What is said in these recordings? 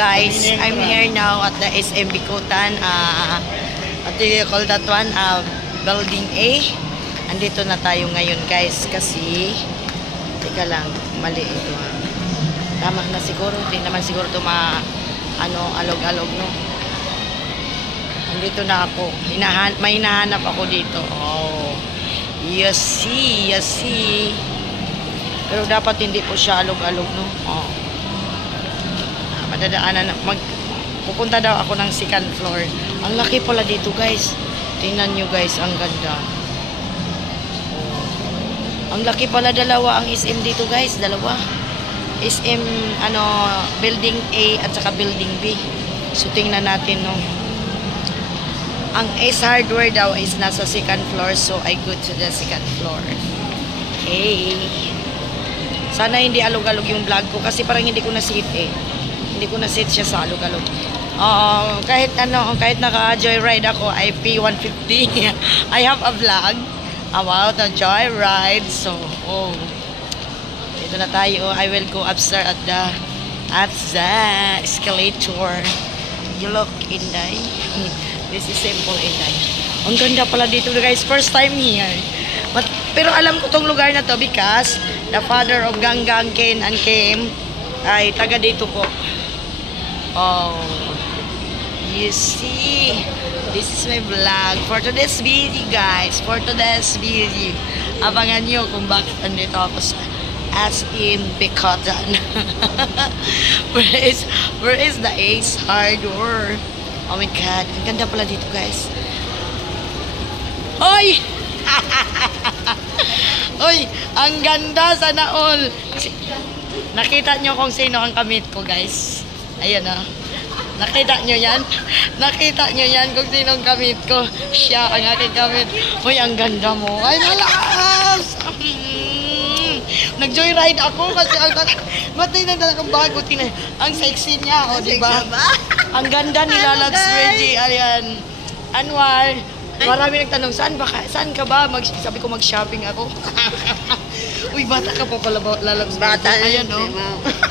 guys, I'm here now at the SM Bicutan. What do you call that one? Building A. Andito na tayo ngayon guys kasi teka lang, mali ito ha. Tama na siguro, hindi naman siguro ito alog-alog no. Andito na ako. May hinahanap ako dito. Oh. You see. Pero dapat hindi po siya alog-alog no. Oh. Madadaanan pupunta daw ako ng second floor. Ang laki pala dito guys. Tingnan nyo guys, ang ganda. Oh. Ang laki pala, dalawa ang SM dito guys, dalawa. SM building A at saka building B. So tingnan natin no. Ang Ace Hardware daw is nasa second floor, so I go to the second floor. Okay. Sana hindi alog-alog yung vlog ko kasi parang hindi ko na-set eh. Hindi ko na-set siya sa alog-alog. Kahit naka-joyride ako, I pay 150. I have a vlog about the joyride. So, dito na tayo. I will go upstairs at the escalator. You look, Inday. This is simple, Inday. Ang ganda pala dito guys. First time here. Pero alam ko tong lugar na to because the father of Ganggang, Ken and Kim ay taga dito po. Oh, you see, this is my vlog for today's video guys. For today's video, abangan nyo kung bakit andito ako sa SM Bicutan. Where is the Ace Hardware? Oh my god, ang ganda pala dito guys. Hoy! Hoy, ang ganda sana all. Nakita nyo kung sino ang kamit ko guys. Ayan na. Nakita nyo yan? Nakita nyo yan kung sino ang kamit ko. Siya ang aking kamit. Hoy, ang ganda mo. Ay, malakas! Nag-joyride ako kasi matay na talagang bago. Ang sexy niya, o diba? Ang ganda ni Lalabs Reggie. Ayan. Anwar. Marami nagtanong, saan ka ba? Sabi ko mag-shopping ako. Uy, bata ka pa pala, Lalabs. Bata. Ayan, o.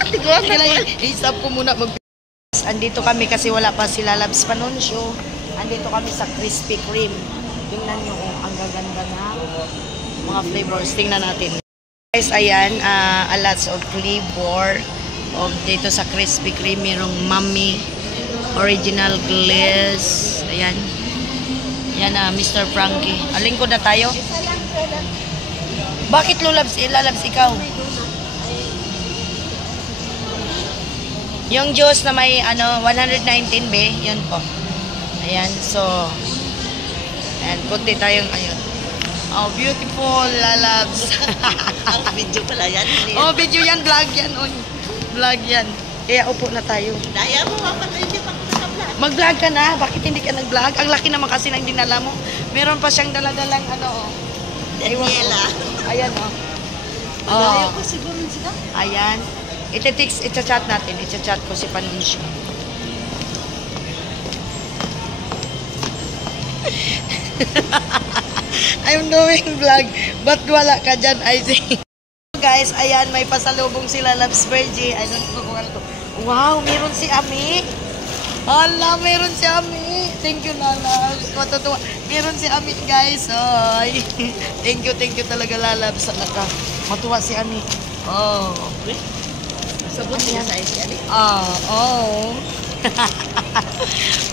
Tignan lang, isap ko muna. Andito kami kasi wala pa si Lalabs Panunsyo. Andito kami sa Krispy Kreme. Tingnan nyo, ang gaganda na mga flavors. Tingnan natin. Guys, ayan, a lots of flavor dito sa Krispy Kreme. Merong Mami, Original Glaze. Ayan. Yan na, Mr. Frankie. Alingkod na tayo. Bakit Lalabs ikaw? Yung juice na may 119 be, yun po. Ayan, so ayan, puti tayong ayun. Oh, beautiful Lalabs. Video pala yan. Oh, video yan, vlog yan. Oh, vlog yan. Kaya upo na tayo. Daya mo, hindi pa ako naka-vlog. Mag-vlog ka na, bakit hindi ka nag-vlog? Ang laki naman kasi ng dinala mo. Meron pa siyang daladalang Daniela. Ayan Daya ko siguro sila. Ayan. I-chat natin. I-chat ko si Panunsyo. I'm doing vlog. But wala ka dyan, I see. Guys, ayan, may pasalubong si Lalabs Reggie. I don't know kung ano to. Wow, meron si Ami. Hala, meron si Ami. Thank you, Lalabs. Matutuwa. Meron si Ami, guys. Ay. Thank you talaga, Lalabs. Matuwa si Ami. Oh. Sabot niya sa ICL. Oh.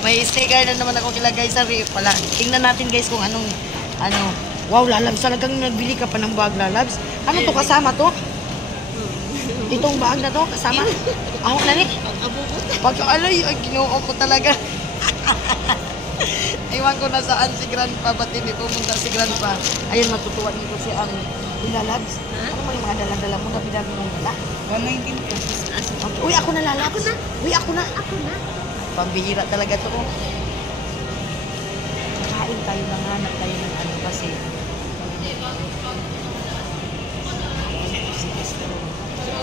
May sticker na naman ako ilagay sa ref pala. Tingnan natin guys kung wow, Lalabs, talagang nagbili ka pa ng bag, Lalabs. Ano to, kasama to? Itong bag na to, kasama? Ako na ni. Pagka-alay, ginoo ko talaga. Iwan ko na saan si Grandpa, ba't hindi pumunta si Grandpa? Ayun, matutuwa nito si Lalabs. Ano mo yung mga dala-dala mo na bidami mong dala? 119 pesos. Uy, ako na, Lalabs. Uy, ako na. Pambihira talaga to. Kain tayo, nanganap tayo ng kasi.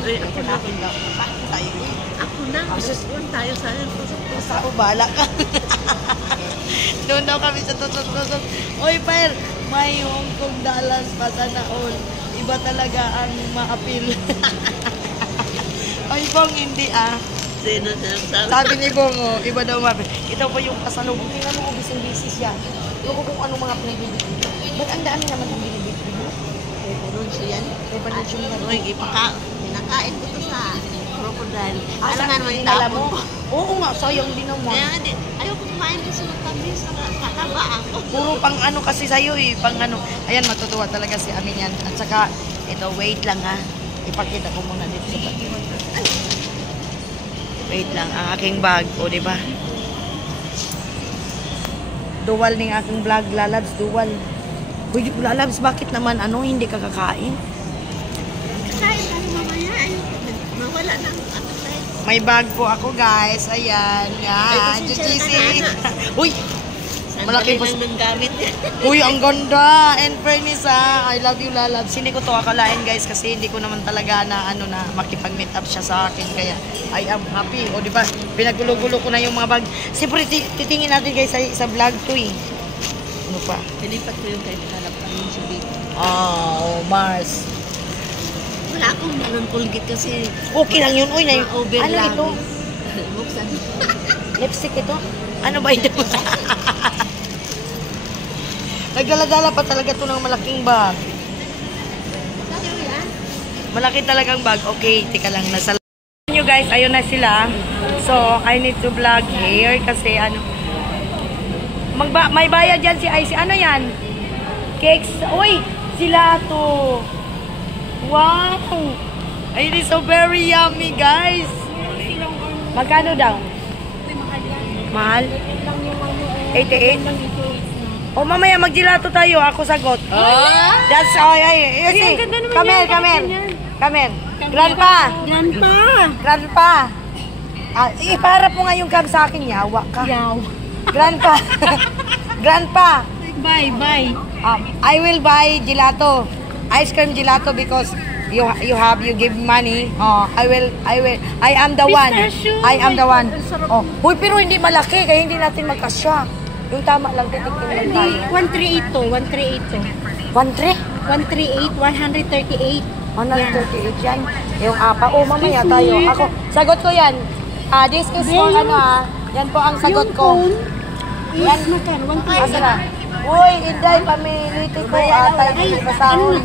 Ako na. Ako na. Doon tayo sa Basta ko, bahala ka. Doon daw kami sa tusok-tusok. Uy, Pair, may Hong Kong dollars pa sana all. Iba talaga ang ma-appeal. Ay, bang hindi Sino sinasabi? Sabi ni Bongo, iba daw mabi. Ito po yung pasalubong. Tingnan mo, busy siya. Ewan ko kung ano mga pinagbibigay. Ba't ang dami naman ang binibigay mo? Revolution yan. Revolution ba? Uy, pinakain ko to sa crocodile. Alam Asa nga naman yung dinala tapon mo? ko. Oo nga, sayang din naman. Kaya hindi, ayoko kumain kasi ng tamis. Kakaba ako. Puro pang ano kasi sa'yo eh, pang ano. Ayan, matutuwa talaga si Amin yan. At saka, ito, wait lang ha. Ipakita ko muna dito sa bag. Wait lang, ang aking bag, o diba? Dual ning aking vlog, Lalabs, dual. Uy, Lalabs, bakit naman ano, hindi ka kakain? Kain tayo mamaya. Mawala ng ano tayo. May bag po ako, guys. Ayan, yan. Ay, Chuchisi. Uy, Malaki malaki po. lang ng gamit. Uy, ang ganda. And fairness ha. I love you, Lalabs. Hindi ko to akalain, guys, kasi hindi ko naman talaga na, ano, na makipag-meet up siya sa akin. Kaya, I am happy. O, di ba? Pinagulo-gulo ko na yung mga bag. Siyempre, titingin natin, guys, sa vlog to eh. Ano pa? Pilipat ko yung kahit kalapang yung subik. Oh, Mars. Wala akong ganun Colgate kasi Okay lang yun. Uy, na yung, over ano lang. ito? Buksan. Lipstick ito? Ano ba ito? Nagdala-dala pa talaga to ng malaking bag. Sa'yo yan? Malaki talagang bag. Okay, tika lang. Nasa nyo guys, ayun na sila. So, I need to vlog here kasi ano. May bayad dyan si Icy. Ano yan? Cakes. Uy, sila to. Wow. It is so very yummy guys. Magkano daw? Mahal? 88? O mamaya mag-gelato tayo. Ako sagot. That's all. Ay, come here. Grandpa. Iparap mo nga yung cam sa akin. Yawa ka. Grandpa. Bye. I will buy gelato. Ice cream gelato because you give money. I am the one. Oh, huy, pero hindi malaki kaya hindi natin magkasya. Yung tama lang titignan lang tayo. 138 to. 1-3? 138, 138. 138 yan. Yung apa. Oh, mamaya tayo. Ako, sagot ko yan. This is for ano Yan po ang sagot ko. Yan. Magkano? 138. Asa na? Uy, Inday, pamiliti ko. Tayo hindi pasahod.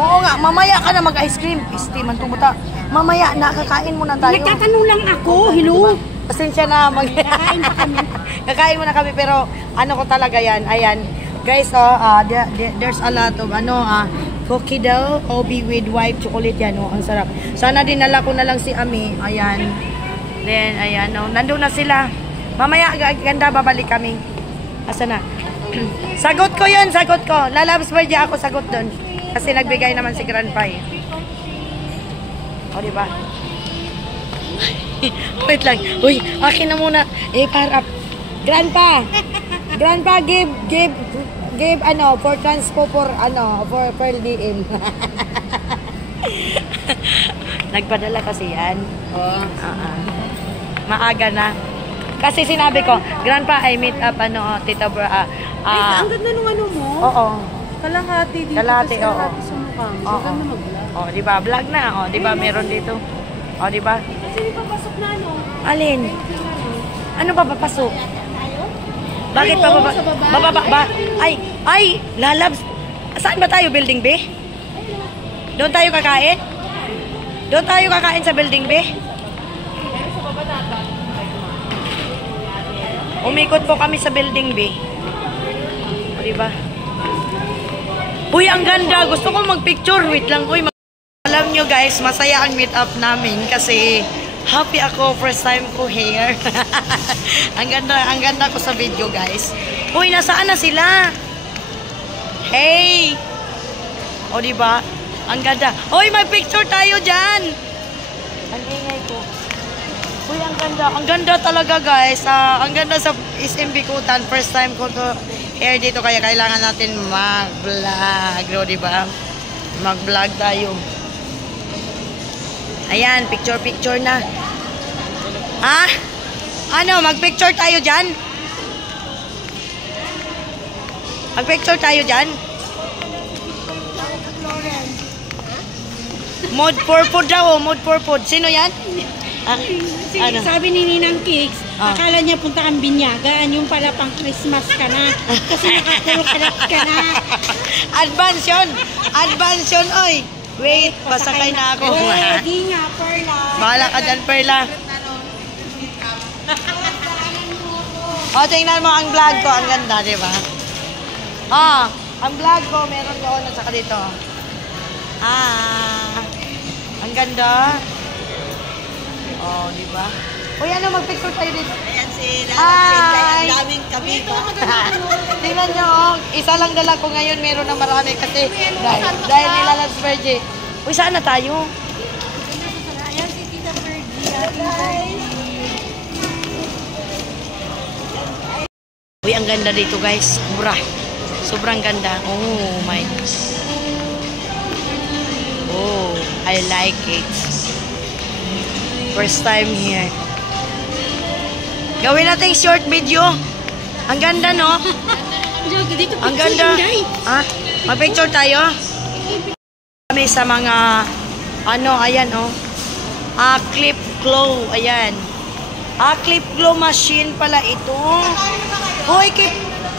Oo nga, mamaya ka na mag-ice cream. Pisti man tumuta. Mamaya, nakakain muna tayo. Nagtatanong lang ako. Hello? Pasensya na. Kakain pa kami. Kakain muna kami, pero ano ko talaga yan. Ayan. Guys, there's a lot of cookie dough, obi with white chocolate yan. Ang sarap. Sana dinala ko na lang si Ami. Ayan. Then, ayan. Nandun na sila. Mamaya, ganda, babalik kami. Asa na? Sagot ko yun, sagot ko. Lalabas ba ako sagot doon? Kasi nagbigay naman si Grandpa eh. O, diba? Wait lang. Uy, akin na muna. Para. Grandpa, give for transpo for Pearl DM. Nagpadala kasi yan. Oh. Maaga na. Kasi sinabi ko, Grandpa, I meet up Tita Bra. Ang ganda nung ano mo. Oo. Kalahati dito. Kalahati, oo. Kalahati sa mukha mo. Oo. Ganda mag-vlog. Oh, di ba? Vlog na. Oh, di ba? Meron dito. Oh, di ba? Kasi di pa pasok na ano. Alin? Ano ba papasok? Bakit Ay, pa oo, baba? sa baba. Baba. Ay, Lalabs. Saan ba tayo? Building B? Doon tayo kakain? Doon tayo kakain sa Building B? Umikot po kami sa Building B. O, diba? Uy, ang ganda. Gusto ko magpicture. Wait lang. Uy, alam nyo guys, masaya ang meet up namin kasi happy ako. First time ko here. ang ganda ko sa video guys. Uy, nasaan na sila? Hey! O, diba? Ang ganda. Uy, may picture tayo dyan! Ang ingay ko. Uy, ang ganda. Ang ganda talaga, guys. Ang ganda sa SM Bikutan. First time ko to here dito. Kaya kailangan natin mag-vlog. O, diba? Mag-vlog tayo. Ayan, picture-picture na. Ha? Ano, mag-picture tayo dyan? Mag-picture tayo dyan? Mood for food daw, mood for food. Sino yan? Ano? Sabi ni Ninang Kicks, Ah. akala niya punta kang binyagan, yung pala pang Christmas ka na. Kasi nakakulot ka na. Advance yun! Advance yun, oy! Wait, pasakay na ako. Di nga, Perla. Bahala ka dyan, Perla. O, tingnan mo ang vlog ko. Ang ganda, di ba? Ang vlog ko, meron doon at saka dito. Ang ganda. Oh, di ba? Uy, ano, magpicture tayo dito. Ayan sila. Hi! Ang daming kami ba? Tingnan nyo, oh. Isa lang dala ko ngayon, meron na marami kasi dahil nilalabs Virgie. Uy, saan na tayo? Ayan si Tita Fergie. Uy, ang ganda dito, guys. Mura. Sobrang ganda. Oh, my gosh. Oh, I like it. First time here. Gawin natin short video. Ang ganda, no? Ang ganda. Mag-picture tayo? Kami sa mga, ano, ayan, oh. Clip glow, ayan. Clip glow machine pala ito. Hoy,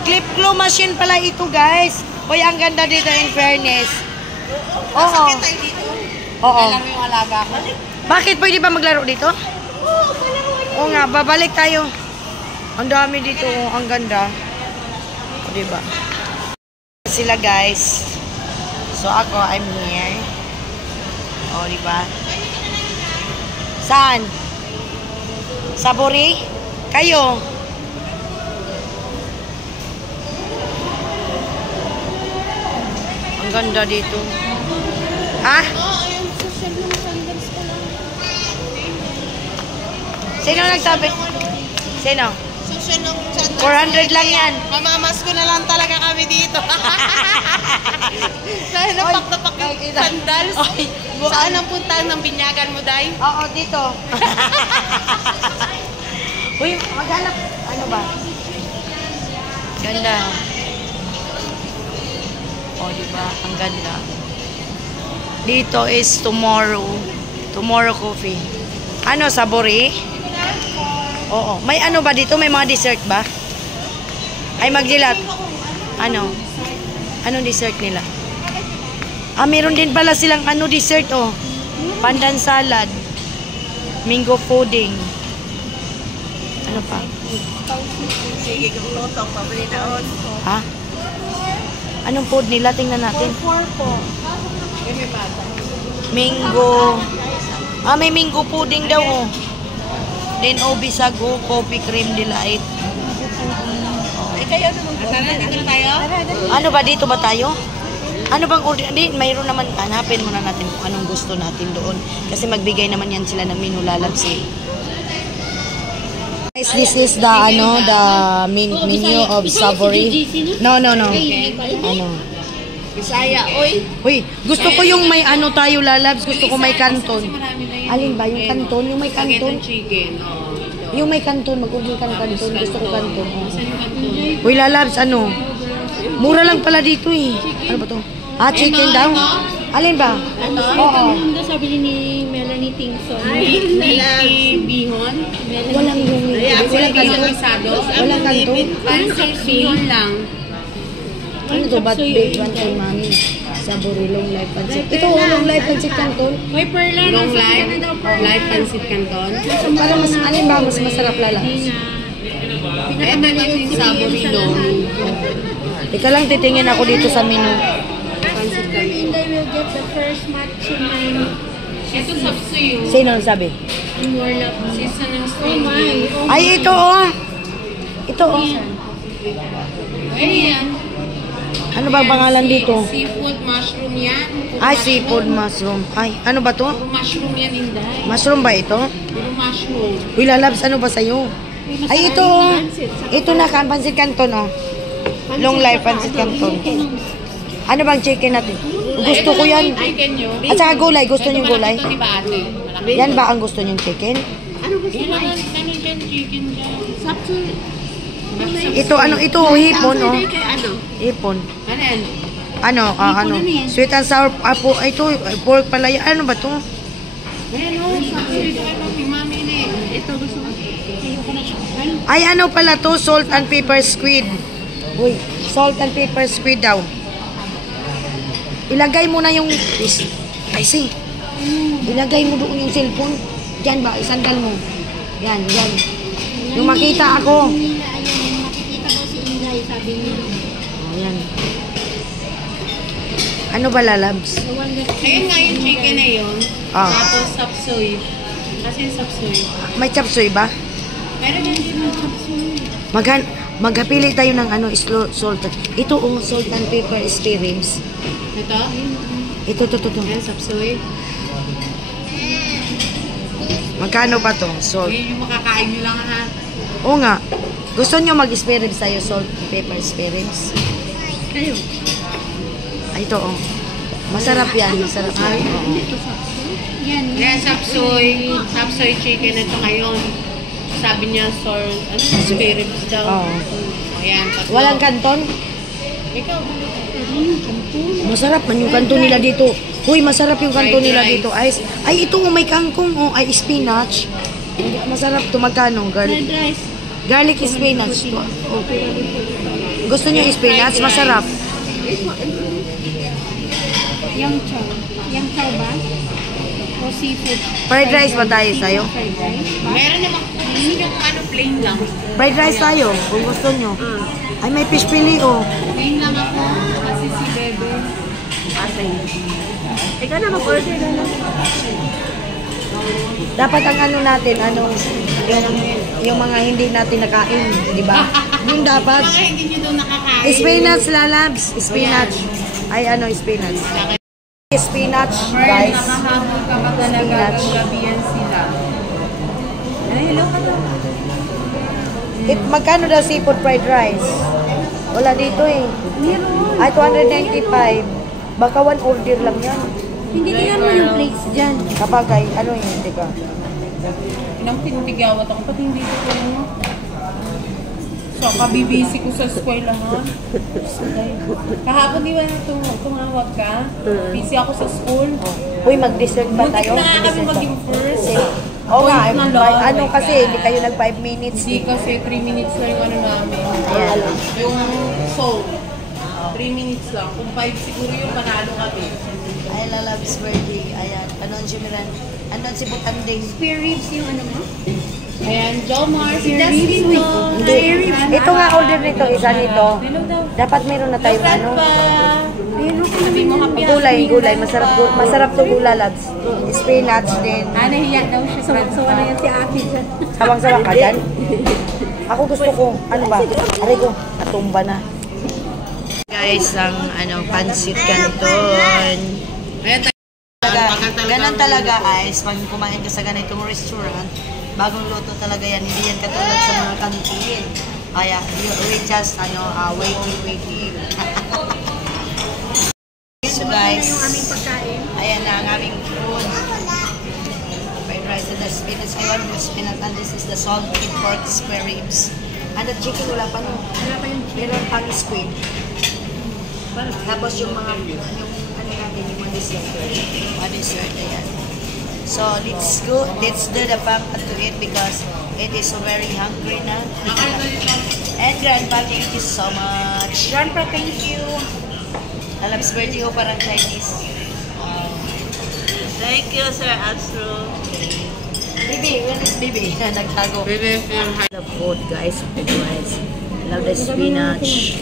clip glow machine pala ito, guys. Hoy, ang ganda dito, in fairness. Oo. Oo. Yung alaga ko. Bakit? Pwede ba maglaro dito? Oo nga, babalik tayo. Ang dami dito, ang ganda. O, diba? Sila, guys. So, ako, I'm here. O, diba? Saan? Sa Buri? Kayo? Ang ganda dito. Ha? Sino nagsabi? Sino? 400 lang yan. Mamamas ko na lang talaga kami dito. Dahil napak-napak yung sandals. Saan ang puntahan ng binyagan mo, Day? Oo, dito. Uy, maghanap. Ano ba? Ganda. O, diba? Ang ganda. Dito is tomorrow. Tomorrow coffee. Ano, sabori? Oo. May ano ba dito? May mga dessert ba? Ay, magdilat. Ano? Anong dessert nila? Meron din pala silang ano dessert, oh. Pandan salad. Mango pudding. Ano pa? Sige, kung lutong, pabili na on. Ha? Anong food nila? Tingnan natin. Po. Mango. May mango pudding daw, oh. Then, bisago, coffee cream delight. Eh, kayo naman po. Tara, dito na tayo? Ano ba? Dito ba tayo? Ano bang order? Hindi, mayroon naman. Hanapin muna natin kung anong gusto natin doon. Kasi magbigay naman yan sila ng menu lalabsi. Guys, this is the, the menu of Savory. No. Ano? Bisaya, oy. Uy, gusto ko yung may ano tayo lalabs. Gusto ko may kanton. Alin ba? Yung kanton? Yung may kanton? Chicken. Yung may kanton. Mag-order ka ng kanton. Gusto ko kanton. Uy, lalabs, ano? Mura lang pala dito eh. Ano ba to? Chicken daw? Alin ba? Oo. Sabi ni Melanie Tingson. Melanie Bihon. Walang yung... Walang kanton? Walang kanton? Pancit bihon lang. Ano to? Ba't big one kay mami? Sabori, long life pancit. Ito, long life pancit kanton. May perla. Long life? Life pancit canton? Para mas, alin ba? Mas masarap lalabs. Ito yung Savory long. Ika lang titingin ako dito sa menu. Pancit canton. They will get the first match in my... Ito sapsuyo. Sino ang sabi? More love. Season ng Oh string. my. Ay, ito oh. Ito oh. Ayan. Ano ba pangalan dito? Seafood mushroom yan. Ay, seafood mushroom. Ay, ano ba to? Puro mushroom yan, Inday. Mushroom ba ito? Puro mushroom. Uy, lalabs, ano ba sa'yo? Ay, ito oh. Ito na, pancit canton oh. Long life pancit canton. Ano bang chicken natin? Gusto ko yan. Chicken nyo. At saka gulay, gusto niyo gulay? Ito, di ba ate? Malaki. Yan ba ang gusto niyong chicken? Ano dyan chicken dyan? Sapso. Ito, ano, ito, hipon oh. Ano? Hipon. Ano yan? Ano, ano? Sweet and sour, ito, pork pala yan. Ano ba to? Ayan o, dito kay Papi, Mami ni. Ito gusto ko. Ayoko na siya. Ay, ano pala to? Salt and pepper squid. Uy, salt and pepper squid daw. Ilagay mo na yung... Ay, see. Ilagay mo doon yung cellphone. Diyan ba? Isandal mo. Yan, yan. Yung makita ako. Ayun, makikita ko si Inday, sabi niya. Oh, yan. Ano ba, lalabs? Ayun nga yung chicken na yun. Ah. Tapos sapsoy. Kasi yung sapsoy. May chapsoy ba? Meron din din yung sapsoy. Magpili tayo ng ano, salt. Ito, salt and pepper experience. Ito? Ito. Ayan, sapsoy. Magkano ba to? Salt. Yun yung makakain nyo lang ha. Oo nga. Gusto nyo mag-experience tayo salt and pepper experience? Kayo. Ay, ito, Masarap yan. Masarap yan. Oo. Yan. Ayan, sapsoy. Sapsoy chicken ito ngayon. Sabi niya, spare ribs daw. Oo. Ayan, tatlo. Walang kanton? Ikaw, Masarap man yung kanto nila dito. Huy, masarap yung kanto Fried nila rice. dito. Ay, ito, may kangkong. Ay, spinach. Masarap to. Magkano? Fried rice. Garlic spinach to. Gusto nyo yung spinach? Fried rice. Masarap. Yang chow. Yang chow ba? O seafood? Fried rice ba tayo sa'yo? Fried rice ba? meron naman yung plain lang. Fried rice tayo, kung gusto nyo. Ay, may fish pili, Plain lang ako. Kasi si Bebe. Ikaw na mag-order na lang. Dapat ang ano natin, yung mga hindi natin nakain, di ba? Yung dapat. Mga hindi nyo daw nakakain. Spinach, lalabs. Spinach. Ay, spinach. Spinach, guys. Nakahabol ka ba talaga gabihan sila? Ay, hello ka daw. Magkano daw seafood fried rice? Wala dito eh. Ay, 295. Baka one order lang yan. Hindi tingnan mo yung plates dyan. Kapag ay, yun, di ba? Inang tinitigyawat ako, pati hindi ko mo. So, kabibisi ko sa eskwela ha. Kahapon di ba tumawag ka? Busy ako sa school. Uy, mag-dessert ba Butik tayo? na nga kami Mag-dessert ba? maging first. Oo nga, Point na lang. ano kasi, hindi kayo nag 5 minutes. Hindi kasi 3 minutes lang yung ano namin. Ayan. Yung soul. 3 minutes lang. Kung 5 siguro yung panalo kami. Ay, lalabs birthday. Ayan, anon si Miran. Andun si Butanding. Spare ribs yung ano mo? Ayan, Jomar, si Justin to. Hindi. Ito nga order nito, isa nito. Hello daw. Dapat meron na tayo ano. Pero sabi mo happy Gulay. Masarap to gulay, labs. Spinach din. nahiya daw siya. Sawa na yan si Aki dyan. Sawang-sawang ka dyan. Ako gusto ko, ano ba? Aray ko, natumba na. Guys, ang pansit canton. Ayan, Ganon talaga guys, pag kumain ka sa ganitong restaurant, bagong luto talaga yan, hindi yan katulad sa mga kantin. Kaya, we just, waiting. So guys, ayan na ang aming food. Fried rice and the spinach. I want the spinach and this is the salted pork square ribs. And the chicken, wala pa no? Meron pang squid. Tapos yung mga, natin, yung mga dessert. Ayan. So, let's do the pump to it because it is so very hungry na. And Grandpa, thank you so much. Grandpa, thank you. Lalabs birthday ko parang Chinese. Thank you, Sir Astro. Bibi, when is Bibi? Nagtago. Bebe, film high. The food, guys. Food rice. I love the spinach.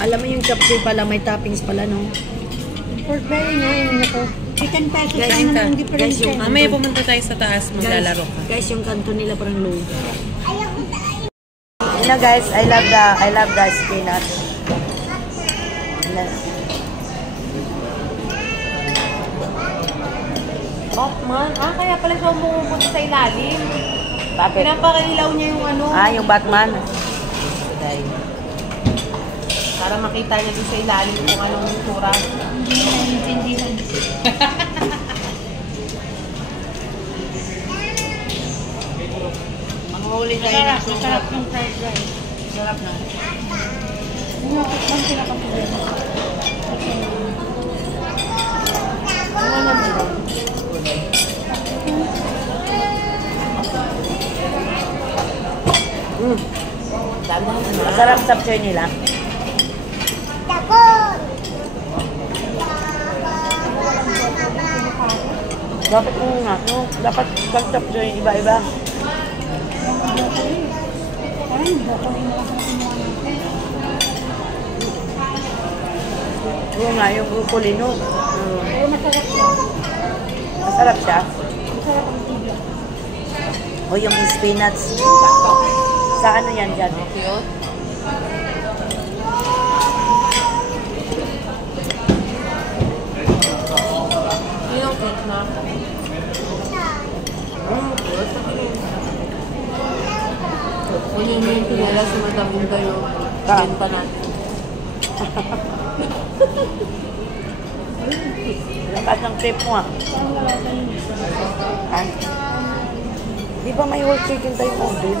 Alam mo yung chapsuy pala, may toppings pala, no? Pork belly nga yun ako. 10 pesos Guys, lang naman difference. yung Mamaya pumunta tayo sa taas, maglalaro ka. Guys, yung kanto nila parang low. You know guys, I love the spinach. Batman? Kaya pala siya umupunta sa ilalim. Bakit? Pinapakailaw niya yung ano. Yung Batman. Para makita niya doon sa ilalim kung anong itsura. Hindi na naiintindihan. Manghuli tayo ng Masarap yung fried rice. Sarap na. Ang pinakapagod. Ano naman? Masarap chapchoy nila. Dapat mo nga, no? Dapat pag chapchoy, iba-iba. Oo nga, yung broccoli, no? Masarap siya. O yung spinach. Sa ano yan dyan? Cute. Yung cute na. Kung yung pinala sa matabing kayo, benta natin. Lakas ng trip mo ah. Di ba may whole chicken tayo order?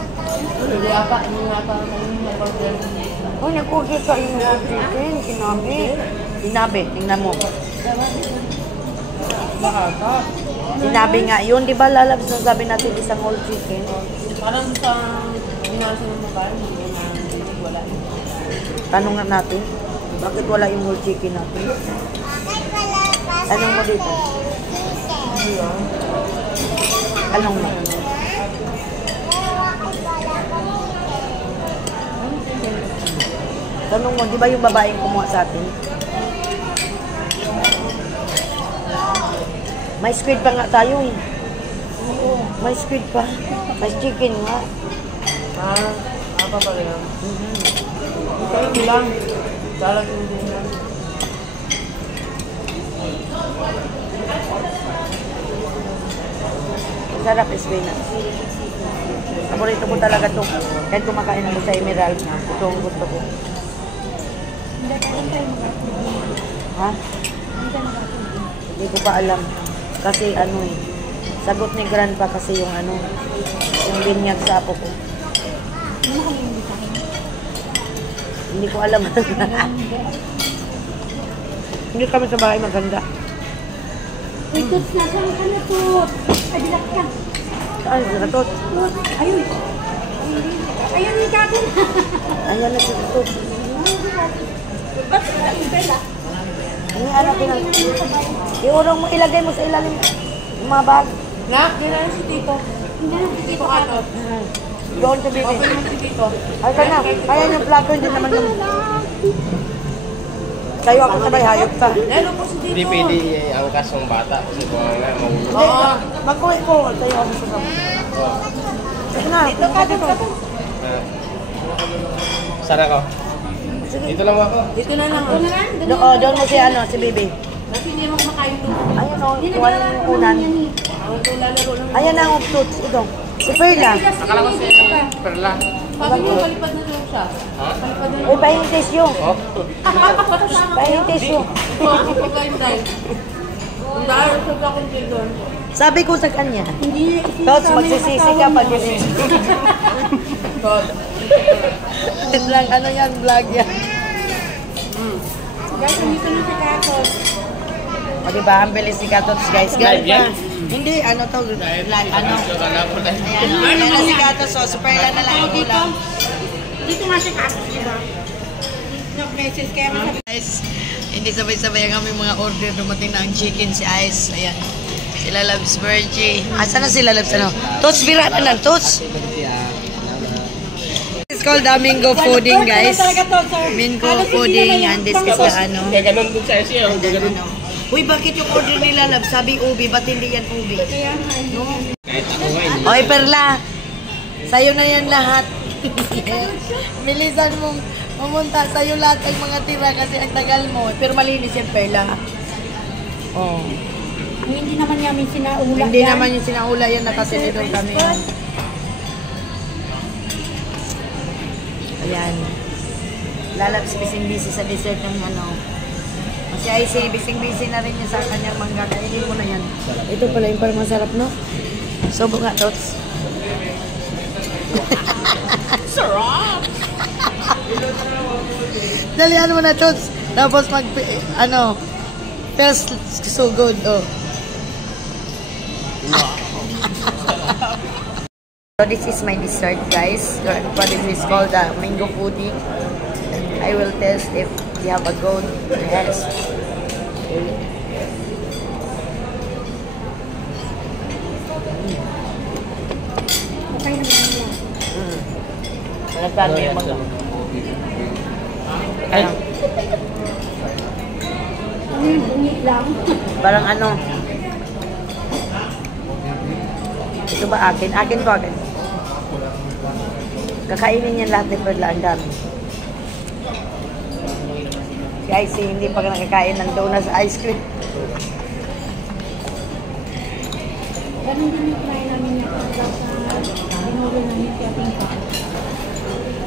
Hindi apa, hindi nga pa kami mag-order. Oh, nag-order ka yung whole chicken. Kinabi. Kinabi, tingnan mo. Makaka. Sinabi nga yun, di ba lalabas na sabi natin isang whole chicken? Parang sa binasa ng mukha, hindi na wala. Tanong nga natin, bakit wala yung whole chicken natin? Tanong mo dito. Tanong mo. Tanong mo, di ba yung babaeng kumuha sa atin? May squid pa nga tayo eh. May squid pa. May chicken nga. Apa pala yan? Ikaw yun lang. Dalag yung din lang. Sarap spinach. Paborito ko talaga ito. Kahit kumakain ako sa Emerald, ito ang gusto ko. Ha? Hindi ko pa alam. Kasi ano eh, sagot ni Grandpa kasi yung ano, yung binyag sa apo ko. Hindi ko alam. Hindi kami sa bahay maganda. Uy, Toots, nasaan ka na, Toots? Ay, dilak ka. Ay, Toots. Ayun. Ayun, yung kako na. Ayan na si Toots. Bakit ka, Bella? Ini ano pinag... Iurong mo, ilagay mo sa ilalim yung mga bag. Nak, dinaan si Tito. Hindi na, Tito Kato. Doon sa bibi. Open mo si Tito. Ay, na. Ayan yung plato, hindi naman yung... Kayo ako sabay, hayop ka. Lalo po si Tito. Hindi pwede iangkas ng bata kasi kung nga mahulog. Oo. Magkuhin ko, tayo ako sa sabay. Sige na. Dito ka, dito ka. Saan ako? Sige. Dito lang ako. Dito na lang. Dito na lang. Doon mo si ano, si Bibi. Kasi hindi mo kumakain doon. Ayun o, kuha na yung unan. Ang lalaro lang. Ayan na ang Toots, ito. Si Perla. Akala ko si Perla. Sabi mo, palipad na lang siya. Ha? Palipad na lang. Uy, pahing tissue. Oh? Pahing tissue. Oo, pagkain tayo. Kung dahil sa akong dito. Sabi ko sa kanya, Hindi, Toots, magsisisi ka pag hindi. lang, ano yan, vlog yan. Guys, nandito na si Kako. O diba, ang bilis ni Katots, guys. Live yan? Hindi, ano to, live, ano. Ayan, ano na si Katots, so super lang na lang ang ulam. Dito nga si Kako, di ba? Nag-message kaya mo. Guys, hindi sabay-sabay ang aming mga order. Dumating na ang chicken, si Ice. Ayan. Sila Loves Virgie. Asa na sila Loves? Ano? Tots, bira na lang. Tots. This is called Mingo Pudding, guys. Mingo Pudding. And this is the ano. Gaganon dun sa siya. Gaganon. Uy, bakit yung order nila, Loves? Sabi ubi, ba't hindi yan ubi? No? Kahit ako nga hindi. Oy, Perla. Sa'yo na yan lahat. Bilisan mong pumunta sa'yo lahat ng mga tira kasi ang tagal mo. Pero malinis yan, Perla. Oh. Hindi naman namin sinaula. Hindi naman yung sinaula yun, nakasinidor kami. Ayan. Lalabs, bising-busy sa dessert ng ano. Kasi ay si bising-busy na rin niya sa kanyang mangga. Kainin mo na yan. Ito pala yung parang masarap, no? Sobo nga, Tots. Sarap! Dalihan mo na, Tots. Tapos ano, feels so good, oh. So this is my dessert, guys. What this is called the mango pudding. I will test if we have a good test. Okay naman yan. Malagyan mo yung mga. Ano? Bungi lang. Parang ano? Ito ba akin? Akin to, akin. Kakainin yan lahat ni Perla, ang dami. Si Icy, hindi pa nakakain ng donuts ice cream. Ganun din yung try namin yung sa binuro namin kaya tingka.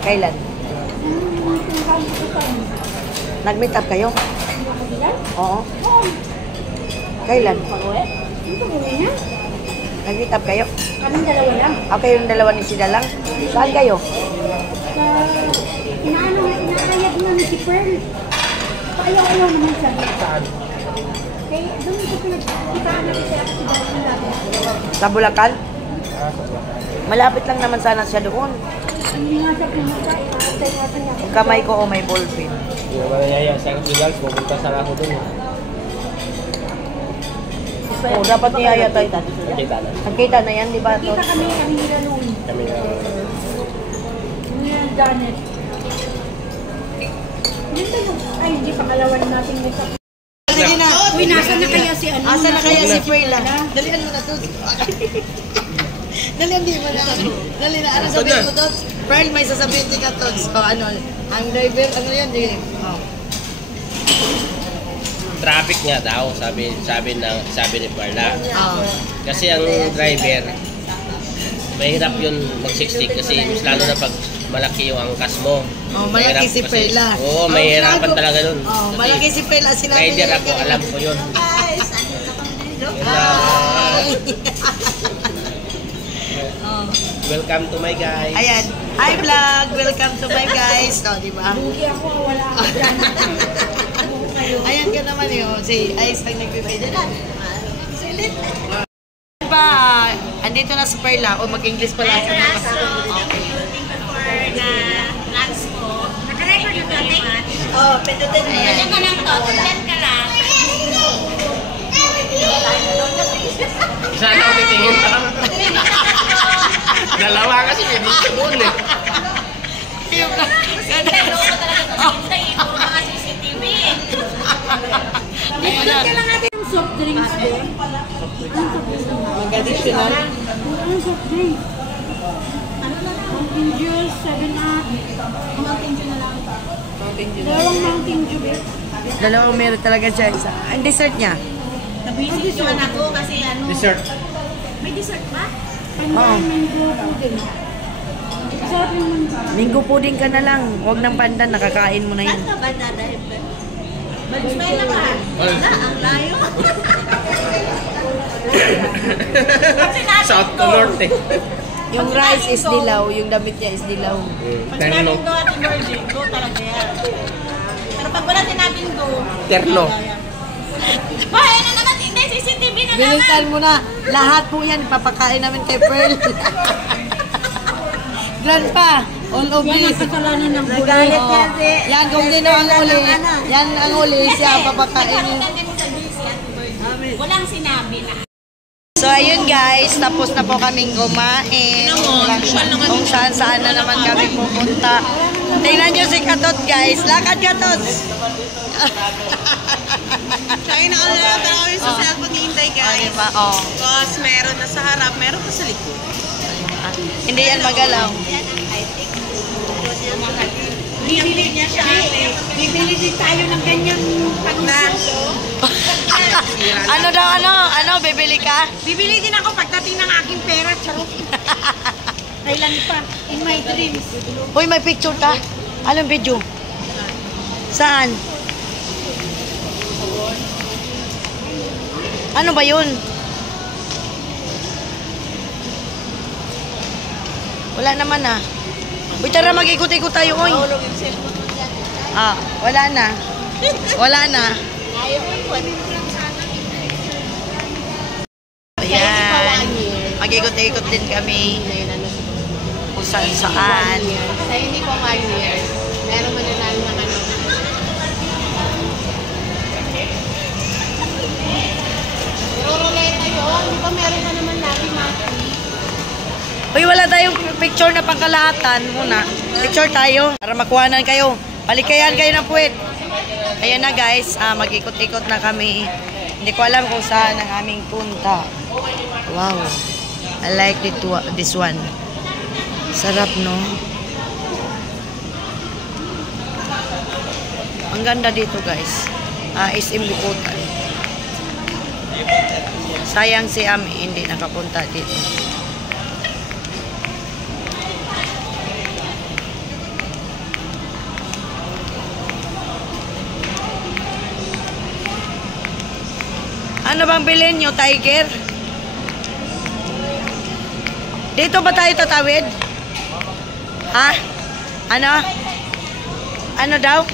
Kailan? Nag-meet up kayo? Oo. Kailan? Ito mo niya? Nag-meet up kayo? Kaming dalawa lang. Okay, yung dalawa ni sila lang. Saan kayo? Sa inaayag na ni si Pearl. Ayaw-ayaw naman siya. Saan? Kaya doon ko kitaan natin siya si Darwin natin. Sa Bulacan? Malapit lang naman sana siya doon. Hindi nga siya pumunta. Ipahatay nga siya. Yung kamay ko o may ballpen. Hindi naman nayaya sa results, pupunta sana ako dun. Oo, dapat niyaya tayo. Nakita na. Nagkita na yan, di ba? Kita kami nila noon. Kami na. Ni Janet. Ay, hindi pangalawan natin nito. Sige na. Uy, nasa na kaya si ano? Asa na kaya si Perla? Dalian mo na to. Dalian di mo na. Dali na. Ano sabihin mo to? Pearl, may sasabihin di ka to. So, ano, ang driver, ano yan? Oh. Traffic nga daw, sabi ni Perla. Oh. Kasi ang driver, mahirap yun mag-60 kasi mas lalo na pag malaki yung angkas mo. Oh, malaki si Perla. Oo, mahirapan talaga dun. Oh, malaki si Perla. Sinabi Rider ako, alam ko yun. Hi! Oh. Welcome to my guys. Ayan. Hi vlog! Welcome to my guys. O, di ba? Bugi ako, wala ako dyan. Ayan ka naman yun. Si Ice ang nagbibigay. Silit. Ba, andito na si Perla. O, mag-English pala. Okay. Nakarecord yung dati? Oh, pindutin mo. Ganyan ka lang to. Ganyan ka lang. Saan ako titingin? Dalawa kasi may dito doon eh. Doon ka lang natin yung soft drinks doon. Mag-additional. Anong soft drinks? Mountain Dew, 7-Up. Mountain Dew na lang. Dalawang Mountain Dew, eh. Dalawang meron talaga siya. Isa. Ang dessert niya. Nabisit yung anak ko kasi ano. Dessert. May dessert ba? Oo. Mango pudding. Sarap yung mango. Minggo pudding ka na lang. Huwag ng pandan. Nakakain mo na yan. Saan ka ba dadahin? Mag-smile na ka. Wala, ang layo. South to North eh. Yung rice is dilaw. Yung damit niya is dilaw. Terno. Go at emerging, go talaga yan. Pero pag wala sinabing go, Terno. Hoy, ano naman, hindi, CCTV na naman. Bilisan mo na. Lahat po yan. Papakain namin kay Pearl. Grandpa. All of Yan ang this. kasalanan ng bully. Nagalit yan si. Yan kung sino ang uli. Yan ang uli. Siya papakain niya. Walang sinabi na. So ayun guys, tapos na po kaming kumain. Kung saan na naman kami pupunta. Tingnan nyo si Katot guys. Lakad Katot! Kaya nakalala kami sa cellphone hintay guys. Diba? Oh. Because meron na sa harap, meron pa sa likod. Hindi yan magalaw. Bibili niya siya. Bibili din tayo ng ganyang pangnaso. Ano daw ano? Bibili ka? Bibili din ako pagdating ng aking pera. Charot. Kailan pa? In my dreams. Uy, may picture ka? Anong video? Saan? Ano ba yun? Wala naman ah. Uy, tara mag-ikot-ikot tayo, oy. Ah, wala na. Wala na. Ayan. Mag-ikot-ikot din kami. saan saan. Sa hindi po 1 year. Meron man din namin ng ano. Roroleta yun. Di ba meron ka naman natin monthly? Uy, wala tayong picture na pangkalahatan muna. Picture tayo para makuhanan kayo. Palikayan kayo ng puwet. Ayan na guys, mag-ikot-ikot na kami. Hindi ko alam kung saan ang aming punta. Wow. I like this one. Sarap, no? Ang ganda dito guys. SM Liputan. Sayang si Ami hindi nakapunta dito. Ano bang bilhin nyo, Tiger? Dito ba tayo tatawid? Ha? Ano? Ano daw?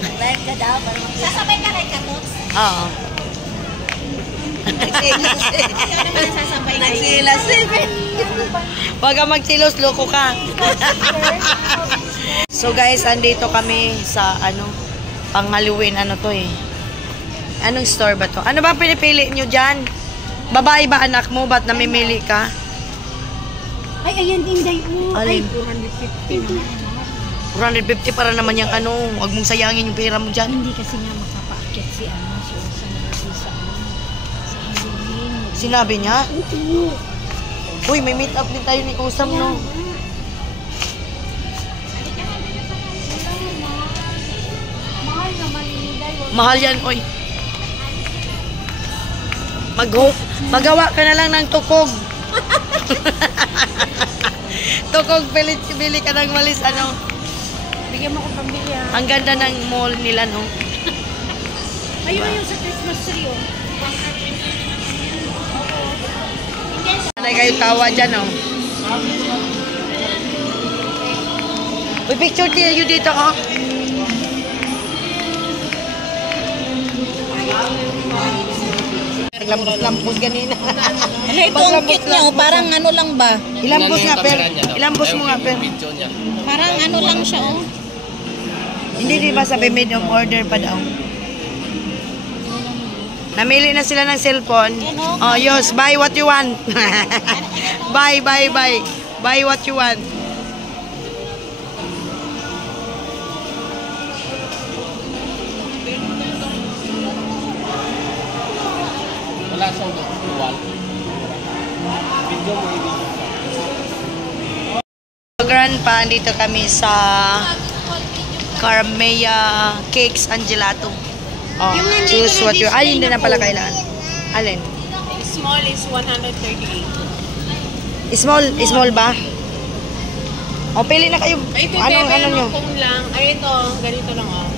Live ka daw. Sasabay ka rin ka, Tots? Oo. Nagsilas eh. Huwag ka magsilos, loko ka. So guys, andito kami sa pang Halloween. Ano to eh? Anong store ba to? Ano ba pinipili nyo dyan? Babae ba anak mo? Ba't namimili ka? Ay, ayan Inday. Alin? Ay, 450 naman. 450 para naman yung huwag mong sayangin yung pera mo dyan. Hindi kasi nga makapaakyat si Osa na sa Halloween. Sinabi niya? Oo. Uy, may meet up din tayo ni Kusam, no? Mahal naman Inday. Mahal yan, oy. Magawa ka na lang ng tukog. Tukog, bili ka ng walis, Bigyan mo ko pambili ah. Ang ganda ng mall nila, no? Ayun yung sa Christmas tree oh. Sanay kayo tawa dyan, oh. Uy, picture tayo dito, oh. Lampos ganina. Ano ito ang cute niya oh. Parang ano lang ba? Ilampos nga, per. Ilampos mo nga, per. Parang ano lang siya oh. Hindi, di ba sabi made of order pa daw? Namili na sila ng cellphone. Oh, yes, buy what you want. Buy. Buy what you want. Wala siyang dual. Video mo yung Grandpa, dito kami sa Carmea Cakes and Gelato. Oh, choose what you... Ay, hindi na pala kailangan. Alin? Small is 138. Small ba? O, pili na kayo. Ay, ito Anong nyo? kung lang. Ay, ito. Ganito lang oh.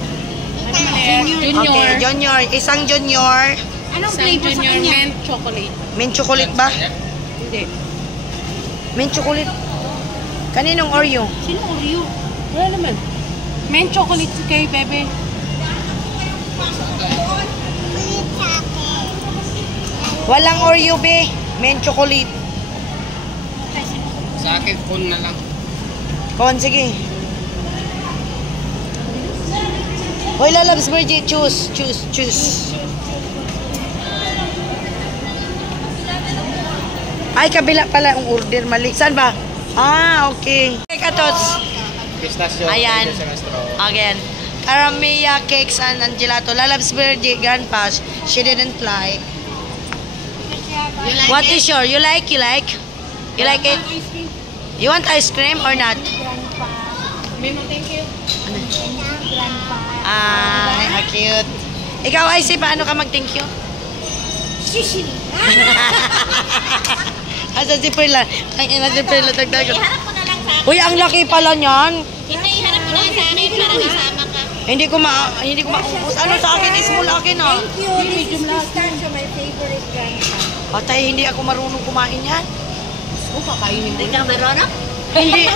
Junior. Okay, junior. Isang junior. Anong Isang flavor sa junior kanya? mint chocolate. Mint chocolate ba? Hindi. Mint chocolate. Kaninong Oreo? Sino Oreo? Wala naman. Mint chocolate kay bebe. Walang Oreo, be. Mint chocolate. sa akin, phone na lang. Kon, sige. Hoy, lalabs, Bridget. Choose. Ay, kabila pala ang order. Mali. Saan ba? Ah, okay. Teka, Tots. Pistachio. Ayan. Sa straw. Again. Caramea cakes and gelato. Lalabs, Bridget. Grandpa. She didn't like. What is your? You like? You like it? You want ice cream or not? Memo, thank you. Ah, cute. Ikaw, Icy, paano ka mag-thank you? Asa si Perla? Ang ina si Perla, dagdag. Iharap mo na lang sa akin. Uy, ang laki pala niyan. Ito, iharap mo na lang sa akin para kasama ka. Hindi ko maubos. Ano sa akin? Small akin, oh. Thank you. This is pistachio, my favorite grandpa. Patay, hindi ako marunong kumain yan. Oh, kakainin Hindi ka marunong? Hindi.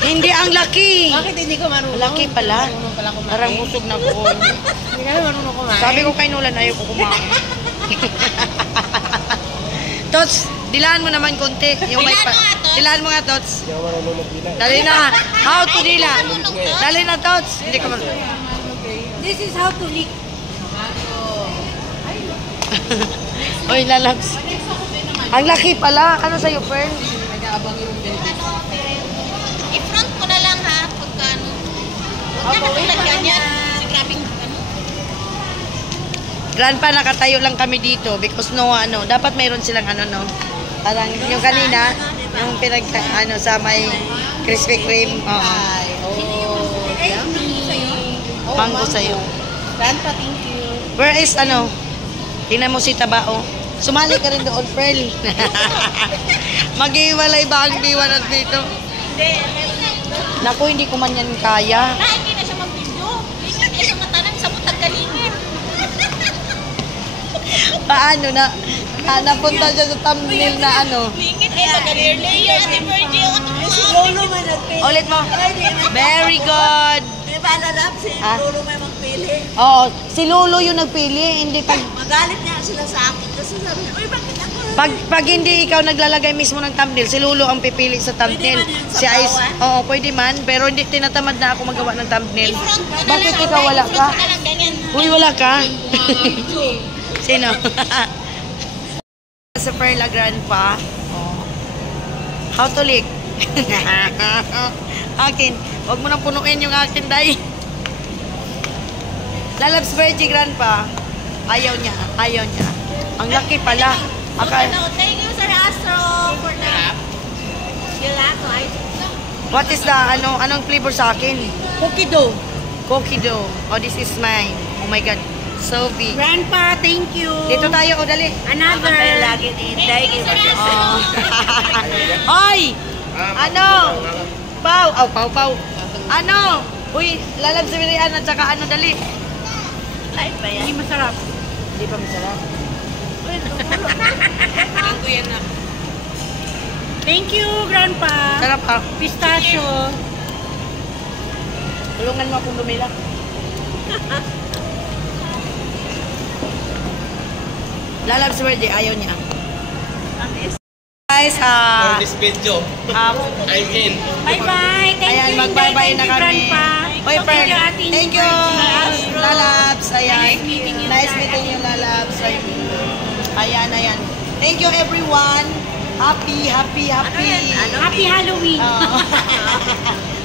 Hindi, ang laki. Bakit hindi ko marunong? Laki pala. Marunong pala kumain. Parang busog na ko. Hindi ka marunong kumain. Sabi ko kay Nolan, ayaw ko kumain. Tots, dilaan mo naman konti. Yung may Ilan nga to? Dilaan mo nga, Tots. Dali na. How to dila? Dali na, Tots. Hindi ka This is how to lick. Uy, lalabs. Ang laki pala. Ano sa'yo, Fern? I-front ko na lang ha, pagka ano. Huwag na katulad ganyan. Si grabing ano. Grandpa, nakatayo lang kami dito because dapat mayroon silang parang yung kanina, yung sa may Krispy Kreme. Mango sa'yo. Grandpa, thank you. Where is tingnan mo si Tabao. Sumali ka rin doon, Pearl. Mag-iwalay ba ang diwan at dito? Hindi. Naku, hindi ko man yan kaya. Hindi na siya mag-video. Hindi na siya matanang sa butag galingin. Paano na? Napunta siya sa thumbnail na Lingit eh, mag-layer-layer. Ate Virgie, Si Lolo may nagpili. Ulit mo. Very good. Di ba lalap si Lolo may magpili? Oo, si Lolo yung nagpili. Hindi Magalit niya sila sa akin kasi sabi niya, uy, bakit ako? Pag hindi ikaw naglalagay mismo ng thumbnail, si Lolo ang pipili sa thumbnail. Pwede man yun sa Si Ice, bawat? oo, pwede man, pero hindi tinatamad na ako magawa ng thumbnail. Bakit ikaw wala ka? na lang ganyan. Uy, wala ka? Sino? Sa Perla Grandpa. Oh. How to lick? Akin. Huwag mo nang punuin yung akin, Day. Lalabs Virgie Grandpa. Ayaw niya. Ang laki pala. Thank you, Sir Astro, for the gelato ice. What is the, anong flavor sa akin? Cookie dough. Cookie dough. Oh, this is mine. Oh my God. So big. Grandpa, thank you. Dito tayo, o dali. Another. Lagi Thank you, Sir Astro. Oh. Oy! Pau. Pau. Uy, lalab sa Mirian at saka dali. Live ba yan? Hindi masarap. Hindi pa masarap. Thank you, Grandpa. Sarap ah. Pistachio. Tulungan mo akong lumila. Lalab sa Virgie, ayaw niya. Guys, For this video, I'm in. Bye-bye. Thank ayan, you. mag-bye-bye na kami. Grandpa. Oy, Fern, Thank you, Ate thank you, Virgie. Lalabs. Ayan. Nice meeting you, Nice Ate meeting you, Lalabs. Ayan. Thank you, everyone. Happy. Happy Halloween.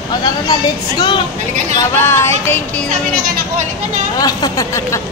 O, tara na, let's go. Bye-bye. Thank you. Sabi ng anak ko, halika na.